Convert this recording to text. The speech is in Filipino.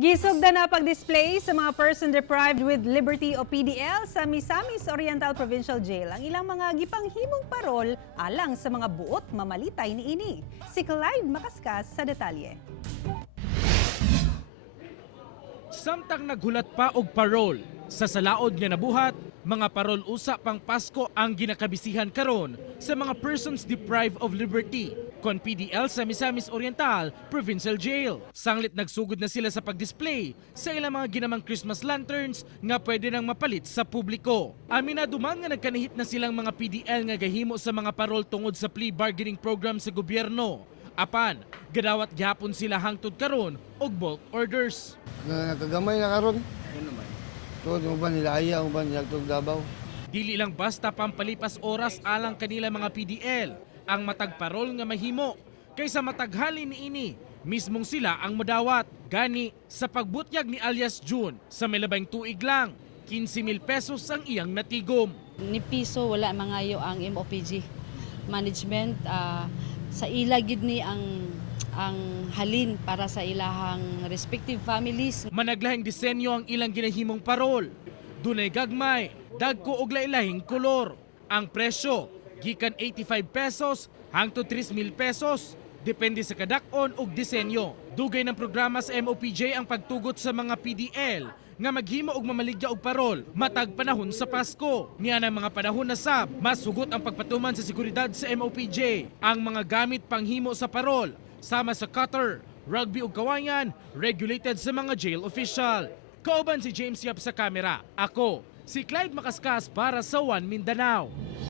Gisog na pag-display sa mga person deprived with liberty o PDL sa Misamis Oriental Provincial Jail ang ilang mga gipanghimong parol alang sa mga buot mamalitay niini. Si Clyde Makaskas sa detalye. Samtang naghulat pa og parol sa salaod nga nabuhat, mga parol usa pang Pasko ang ginakabisihan karon sa mga persons deprived of liberty kon PDL sa Misamis Oriental Provincial Jail. Sanglit nagsugod na sila sa pag-display sa ilang mga ginamang Christmas lanterns nga pwede nang mapalit sa publiko. Aminado man nga nagkanihit na silang mga PDL nga gahimo sa mga parol tungod sa plea bargaining program sa gobyerno. Apan, gadawat gihapon sila hangtod karon og bulk orders. Nakagamay na karon. Ano man? Tuod mo ba nila aya, mo ba nila Davao? Dili lang basta pampalipas oras alang kanila mga PDL ang matagparol nga mahimo kaysa mataghalin niini mismong sila ang modawat. Gani sa pagbutyag ni alias June sa milabang tuig lang 15,000 pesos ang iyang natigom. Ni piso wala mangayo ang MOPG management sa ila gid ni ang halin para sa ilahang respective families. Managlahing disenyo ang ilang ginahimong parol. Dunay gagmay, dagko og lailahing kolor. Ang presyo gikan 85 pesos hangtod 3,000 pesos. Depende sa kadak-on ug disenyo. Dugay ng programa sa MOPJ ang pagtugot sa mga PDL nga maghimo og mamaligya og parol matag panahon sa Pasko. Niya ng mga panahon na sab, mas sugot ang pagpatuman sa seguridad sa MOPJ. Ang mga gamit panghimo sa parol sama sa cutter, rugby ug kawayan, regulated sa mga jail official. Kauban si James Yap sa kamera. Ako, si Clyde Makaskas para sa One Mindanao.